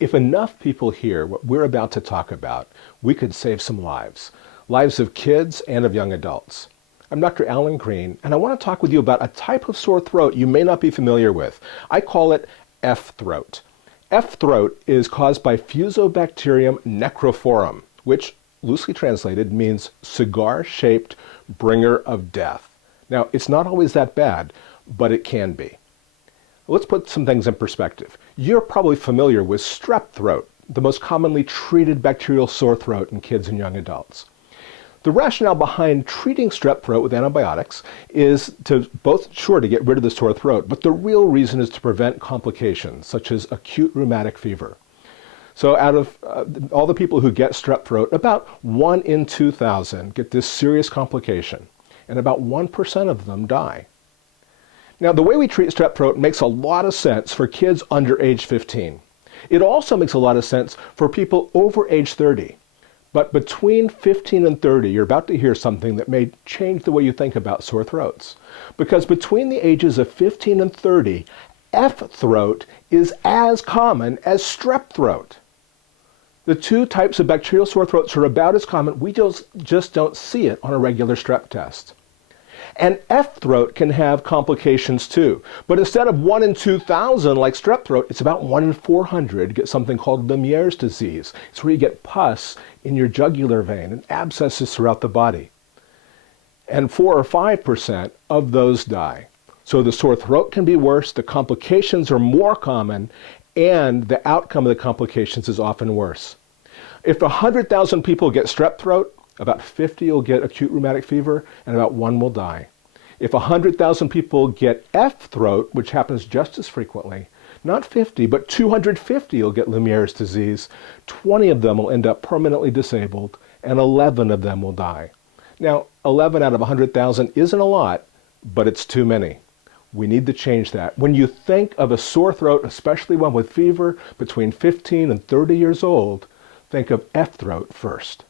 If enough people hear what we're about to talk about, we could save some lives. Lives of kids and of young adults. I'm Dr. Alan Greene, and I want to talk with you about a type of sore throat you may not be familiar with. I call it F-throat. F-throat is caused by Fusobacterium necrophorum, which, loosely translated, means cigar-shaped bringer of death. Now, it's not always that bad, but it can be. Let's put some things in perspective. You're probably familiar with strep throat, the most commonly treated bacterial sore throat in kids and young adults. The rationale behind treating strep throat with antibiotics is to to get rid of the sore throat, but the real reason is to prevent complications such as acute rheumatic fever. So out of all the people who get strep throat, about 1 in 2,000 get this serious complication, and about 1% of them die. Now, the way we treat strep throat makes a lot of sense for kids under age 15. It also makes a lot of sense for people over age 30. But between 15 and 30, you're about to hear something that may change the way you think about sore throats. Because between the ages of 15 and 30, F-throat is as common as strep throat. The two types of bacterial sore throats are about as common. We just don't see it on a regular strep test. And F-throat can have complications too. But instead of 1 in 2,000 like strep throat, it's about 1 in 400 get something called Lemierre's disease. It's where you get pus in your jugular vein and abscesses throughout the body. And 4 or 5% of those die. So the sore throat can be worse, the complications are more common, and the outcome of the complications is often worse. If 100,000 people get strep throat, about 50 will get acute rheumatic fever, and about 1 will die. If 100,000 people get F-throat, which happens just as frequently, not 50, but 250 will get Lemierre's disease, 20 of them will end up permanently disabled, and 11 of them will die. Now, 11 out of 100,000 isn't a lot, but it's too many. We need to change that. When you think of a sore throat, especially one with fever between 15 and 30 years old, think of F-throat first.